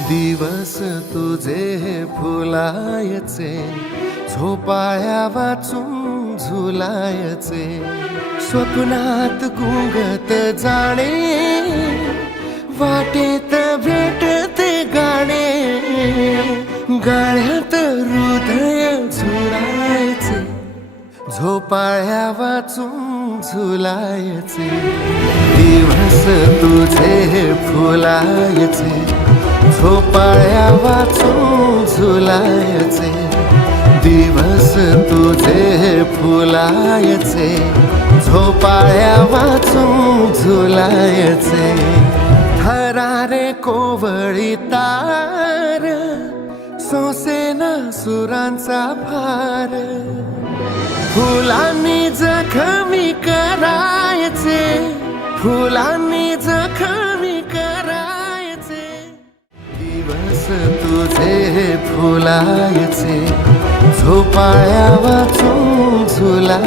दिवस तुझे फुलायचे, झोपाया वाचून झुलायचे, स्वप्नात गुंगत जाणे, वाटेत भेटते गाणे, गाण्यात हृदय झुलायचे, झोपाया वाचून झुलायचे. दिवस तुझे फुलायचे, झोपाळ्या वाचून झुलायचे, दिवस तुझे फुलायचे, झोपाळ्या वाचून झुलायचे. थरारे कोवळी तार, सोसेन सुरांचा भार, फुलांनी जखमी करायचे, फुलांनी जखमी करायचे. दिवस तुझे फुलायचे, झोपाळ्या वाचून झुला